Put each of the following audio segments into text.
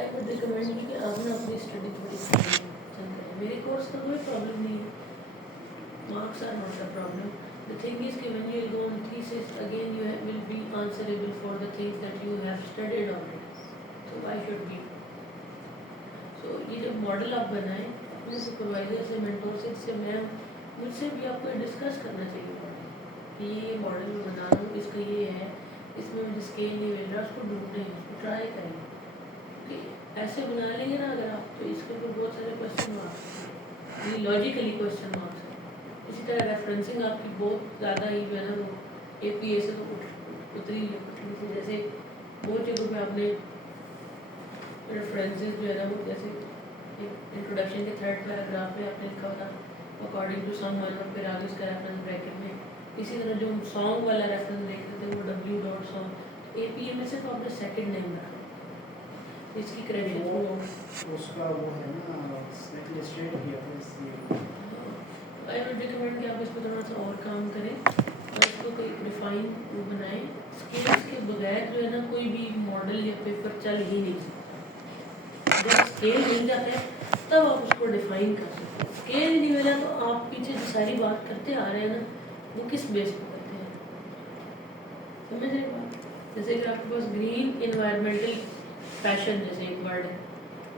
I would recommend कि आप ना अपनी स्टडी थोड़ी करें। मेरे कोर्स का कोई प्रॉब्लम नहीं है, marks are not a problem. The thing is कि when you go on thesis again you will be answerable for the things that you have studied already. So why should be? So ये जब model आप बनाएं अपने supervisor से, mentor से ma'am मुझसे भी आपको डिस्कस करना चाहिए कि ये मॉडल मैं बना रहा हूँ, इसका ये है, इसमें मुझे स्केल नहीं मिल रहा, उसको ढूंढने उसको ट्राई करेंगे कि ऐसे बना लेंगे ना अगर आप, तो इसके ऊपर बहुत सारे क्वेश्चन मार्क्स हैं, लॉजिकली क्वेश्चन मार्क्स हैं। इसी तरह रेफरेंसिंग आपकी बहुत ज़्यादा ही जो है ना वो APA से तो उतरी नहीं, जैसे बहुत जगहों पे आपने रेफरेंसेस जो है ना वो जैसे इंट्रोडक्शन के थर्ड पैराग्राफ में आपने लिखा होता अकॉर्डिंग टू सम वन और फिर आगे उसका रेफरेंस ब्रैकेट में। इसी तरह जो हम सॉन्ग वाला रेफरेंस देखते थे वो W.song, APA में से तो आपने सेकंड नेम रखा, इसकी क्रेडिट उसका वो है ना स्ट्रेट किया था इसलिए आई वुड रिकमेंड कि आप इस पर थोड़ा सा और काम करें और इसको कोई डिफाइन बनाएं। स्केल्स के बगैर जो है ना कोई भी मॉडल या पेपर चल ही नहीं सकता। जब स्केल मिल जाता है तब आप उसको डिफाइन कर सकते हैं। स्केल नहीं मिला तो आप पीछे जो सारी बात करते आ रहे हैं ना वो किस बेस पर करते हैं, समझ रहे बात? जैसे कि आपके पास ग्रीन इन्वायरमेंटल पैशन जैसे एक वर्ड है,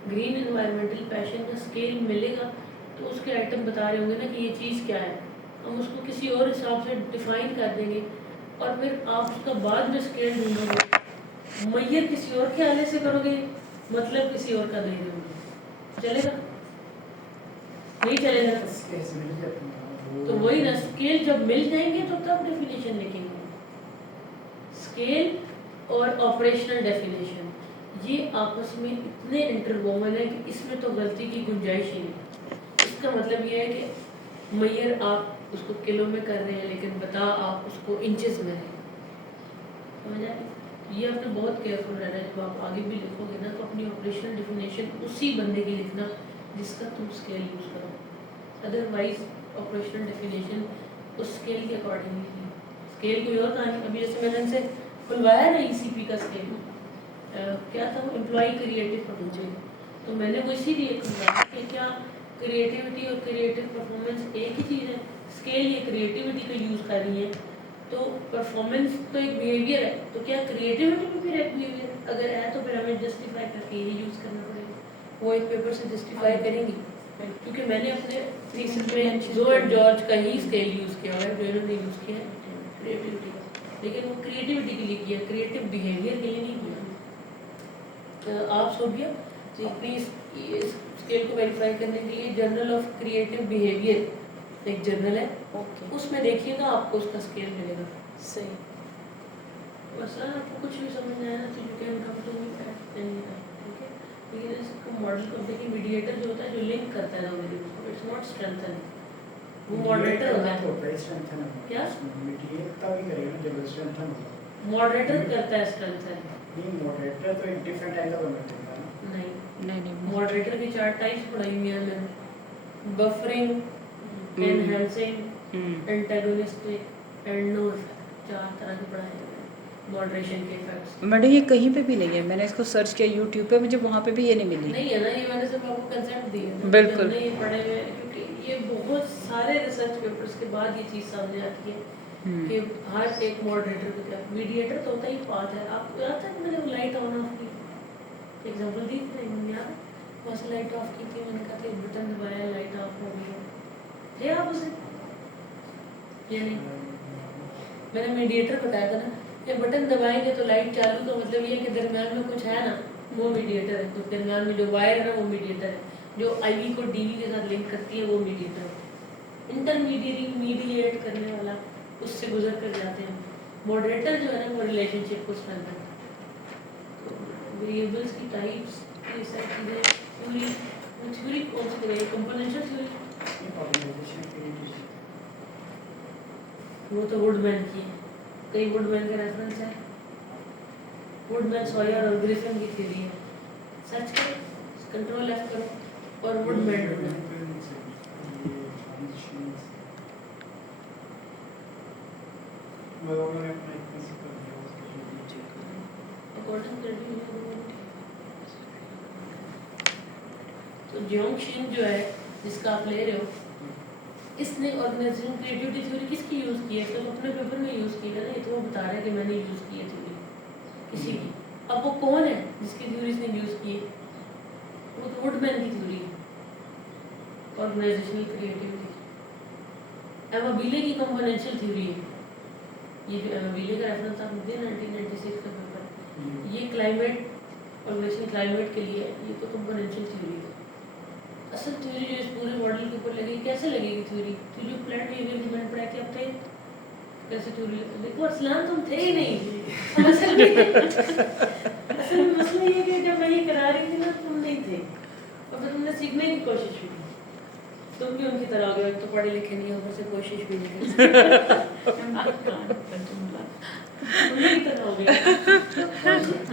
ग्रीन इन्वायरमेंटल पैशन का स्केल मिलेगा तो उसके आइटम बता रहे होंगे ना कि ये चीज़ क्या है, हम उसको किसी और हिसाब से डिफाइन कर देंगे और फिर आप उसका बाद में स्केल ढूंढोगे, मैयर किसी और के आने से करोगे, मतलब किसी और का दे दोगे, चलेगा? नहीं चलेगा। तो वही ना, स्केल जब मिल जाएंगे तो तब डेफिनेशन लिखेंगे। स्केल और ऑपरेशनल डेफिनेशन ये आपस में इतने इंटरवोवन है कि इसमें तो गलती की गुंजाइश ही नहीं। इसका मतलब ये है कि मैयर आप उसको किलो में कर रहे हैं लेकिन बता आप उसको इंचेस में रहे, समझ आए? ये आपने बहुत केयरफुल रहना है। जब आप आगे भी लिखोगे ना तो अपनी ऑपरेशनल डेफिनेशन उसी बंदे की लिखना जिसका तुम स्केल यूज़ करो, अदरवाइज ऑपरेशनल डेफिनेशन उस स्केल के अकॉर्डिंग लिखी। स्केल कोई और कहानी, अभी जैसे मैंने इनसे खुलवाया ना ECP का स्केल, क्या था वो, एम्प्लॉय क्रिएटिव पोटेंशियल, तो मैंने वो इसीलिए खुलवाया कि क्या क्रिएटिविटी और क्रिएटिव परफॉर्मेंस एक ही चीज़ है। स्केल ये क्रिएटिविटी का यूज़ कर रही है तो परफॉर्मेंस तो एक बिहेवियर है, तो क्या क्रिएटिविटी भी फिर एक बिहेवियर अगर है तो फिर हमें जस्टिफाई करके यही यूज़ करना पड़ेगा। वो एक पेपर से जस्टिफाई करेंगी क्योंकि मैंने अपने थीसिस में जो एंड जॉर्ज का ही स्केल यूज़ किया हुआ है, जो इन्होंने यूज़ किया है क्रिएटिविटी का, लेकिन वो क्रिएटिविटी के लिए किया, क्रिएटिव बिहेवियर के लिए नहीं किया। तो आप सो गया तो प्लीज़ स्केल को वेरीफाई करने के लिए जर्नल ऑफ क्रिएटिव बिहेवियर एक जर्नल है, उसमें देखिएगा आपको उसका स्केल मिलेगा। सही। बस आपको कुछ भी समझ में आया ना तो you can come to me at any time, ठीक है? लेकिन इसका मॉडल को देखिए, मीडिएटर जो होता है जो लिंक करता है दो वेरिएबल्स को, इट्स नॉट स्ट्रेंथन, वो मॉडरेटर होता है। क्या मीडिएटर भी करेगा ना जब स्ट्रेंथन होगा, मॉडरेटर करता है स्ट्रेंथन, नहीं मॉडरेटर तो एक डिफरेंट टाइप का बनता है ना। नहीं मॉडरेटर के 4 टाइप्स पढ़ाई हुई है मैंने, buffering, enhancing, antagonistic and no effect, 4 तरह के पढ़ाए हैं मॉडरेशन के इफेक्ट्स। मैडम ये कहीं पे भी नहीं है, मैंने इसको सर्च किया YouTube पे, मुझे वहाँ पे भी ये नहीं मिली। नहीं है ना, ये मैंने सिर्फ आपको कंसेप्ट दी है, बिल्कुल नहीं पढ़े हुए, क्योंकि ये बहुत सारे रिसर्च पेपर्स के बाद ये चीज़ सामने आती है कि हर एक मॉडरेटर को क्या, मीडिएटर तो होता ही पाथ है। आपको याद है मैंने लाइट ऑन ऑफ की एग्जांपल दी थी, मैंने याद बस लाइट ऑफ की थी, मैंने कहा कि बटन दबाया लाइट ऑफ हो गई थे आप उसे, ये नहीं मैंने मीडिएटर बताया था ना, ये बटन दबाएंगे तो लाइट चालू, तो मतलब ये कि दरम्यान में कुछ है ना, वो मीडिएटर है। तो दरम्यान में जो वायर है ना वो मीडिएटर है, जो IV को DV के साथ लिंक करती है वो मीडिएटर है। इंटरमीडिएरी मीडिएट करने वाला उससे गुजर कर जाते हैं। मॉडरेटर जो है ना वो रिलेशनशिप को स्ट्रेंथन करता है। वेरिएबल्स की टाइप्स ये सब चीज़ें पूरी थ्योरी कौन सी करेगी, कंपोनेंशियल थ्योरी, वो तो वुडमैन की है, कई वुडमैन का रेफरेंस है, वुडमैन, सॉयर और ग्रिफिन की थ्योरी है। सर्च करो, कंट्रोल F करो और वुडमैन ढूंढो। अकॉर्डिंग तो जियोंग शिन जो है जिसका आप ले रहे हो, इसने ऑर्गेनाइजेशन क्रिएटिविटी थ्योरी किसकी यूज़ की है? तो अपने पेपर में यूज़ की है ना, ये तो वो बता रहा है कि मैंने यूज़ की है थ्योरी किसी की। अब वो कौन है जिसकी थ्योरी इसने यूज़ की है? वो तो वुडमैन की थ्योरी है, ऑर्गेनाइजेशनल क्रिएटिविटी। एमा बीले की कंपोनेंशियल थ्योरी है। ये जो एमा बीले का रेफरेंस आप दिए 1996 का पेपर, ये क्लाइमेट ऑर्गेनाइजेशन क्लाइमेट के लिए ये तो कंपोनेंशियल थ्योरी है। असल थ्योरी जो इस पूरे मॉडल के ऊपर लगेगी, कैसे लगेगी theory? Theory of plant behaviour मैंने पढ़ा कि आप थे कैसे थ्योरी? देखो असलान तुम थे ही नहीं। असल में मसला ये है कि जब मैं ये करा रही थी ना तुम नहीं थे, और फिर तुमने सीखने की कोशिश की। तुम भी उनकी तरह हो गए, तो पढ़े लिखे नहीं हो, ऊपर से कोशिश भी नहीं उन्हीं की तरह हो गए।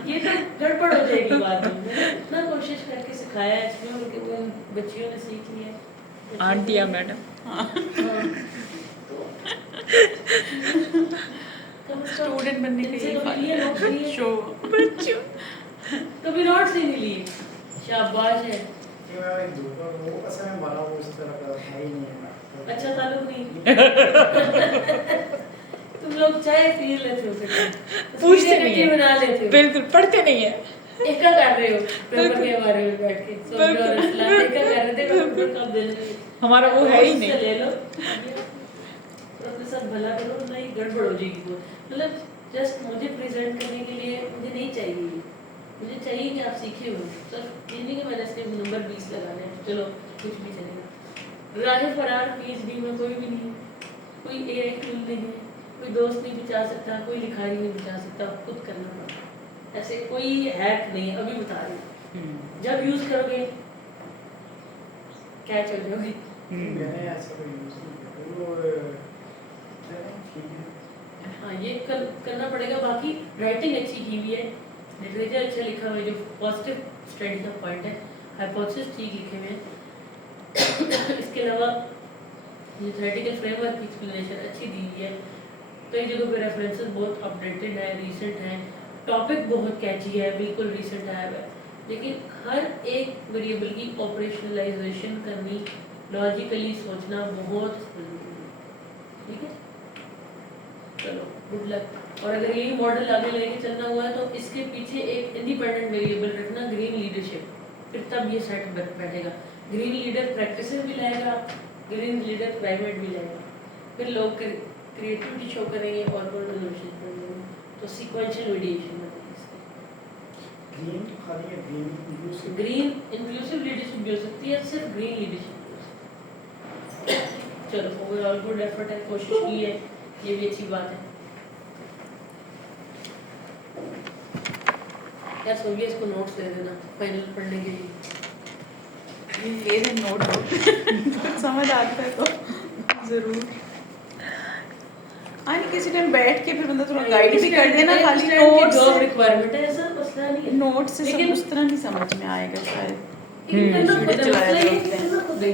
ये तो गड़बड़ हो जाएगी बाद में। मैंने इतना कोशिश करके सिखाया है इसमें, उनके वो बच्चियों ने सीख लिया। आंटिया मैडम स्टूडेंट बनने के लिए शो बच्चों कभी नोट्स ही नहीं लिए, शाबाश है। ये मैं एक दूसरा वो असल में बना वो इस तरह का है ही नहीं है। अच्छा ताल्लुक नहीं। तुम लोग चाय पी लेते हो पूछते नहीं है। बना लेते हो, बिल्कुल पढ़ते नहीं है। एक का कर रहे हो पेपर के बारे में बैठ के सब्जी और इस्लाम एक का कर रहे थे, पेपर कब दे रहे हो? हमारा वो है ही नहीं। ले लो और अपने साथ भला करो, नहीं गड़बड़ हो जाएगी वो। मतलब जस्ट मुझे प्रेजेंट करने के लिए मुझे नहीं चाहिए, मुझे चाहिए कि आप सीखे हो। सिर्फ ये नहीं कि मैंने सिर्फ नंबर 20 लगाने हैं, चलो कुछ भी चलेगा। राह फरार PhD में कोई भी नहीं, कोई AI टूल नहीं है, कोई दोस्त नहीं बचा सकता, कोई लिखाई नहीं बचा सकता, खुद करना पड़ता। ऐसे कोई हैक नहीं है, अभी बता रही हूँ। जब यूज करोगे कैच हो जाओगे। मैंने ऐसा कोई यूज़ नहीं किया। वो चलो ठीक है। हाँ ये करना पड़ेगा। बाकी राइटिंग अच्छी की हुई है, लिटरेचर अच्छा लिखा हुआ है, जो पॉजिटिव स्टडी का पॉइंट है, हाइपोथेसिस ठीक लिखे हुए हैं। इसके अलावा ये थ्योरेटिकल फ्रेमवर्क की एक्सप्लेनेशन अच्छी दी हुई है, कई जगहों पे रेफरेंसेस बहुत अपडेटेड है, रीसेंट है, टॉपिक बहुत कैची है, बिल्कुल रीसेंट आया हुआ है। लेकिन हर एक वेरिएबल की ऑपरेशनलाइजेशन करनी, लॉजिकली सोचना बहुत जरूरी है। ठीक है, चलो गुड लक। और अगर यही मॉडल आगे लेके चलना हुआ है तो इसके पीछे एक इंडिपेंडेंट वेरिएबल रखना, ग्रीन लीडरशिप, फिर तब ये सेट बैठेगा। ग्रीन लीडर प्रैक्टिस भी लाएगा, ग्रीन लीडर क्लाइमेट भी लाएगा, फिर लोग क्रिएटिविटी शो करेंगे और इनोवेशन करेंगे, तो सीक्वेंशियल वेरिएशन बनेगी इसकी। ग्रीन खाली है, green inclusive. Green inclusive leadership भी हो सकती है, सिर्फ ग्रीन लीडरशिप भी हो सकती है। चलो ओवरऑल गुड एफर्ट है, कोशिश की है, ये भी अच्छी बात है। यार सोनिया इसको नोट्स दे देना फाइनल पढ़ने के लिए। ये नोटबुक समझ आता है तो जरूर। हाँ नहीं, किसी टाइम बैठ के फिर बंदा थोड़ा गाइड भी कर देना, खाली नोट्स जॉब रिक्वायरमेंट है, ऐसा मसला नहीं है। नोट से सब लेकिन- उस तरह नहीं समझ में आएगा शायद। लेकिन करना वीडियो खुद है, चलाया मसला ये है करते कि हैं। करना खुद है।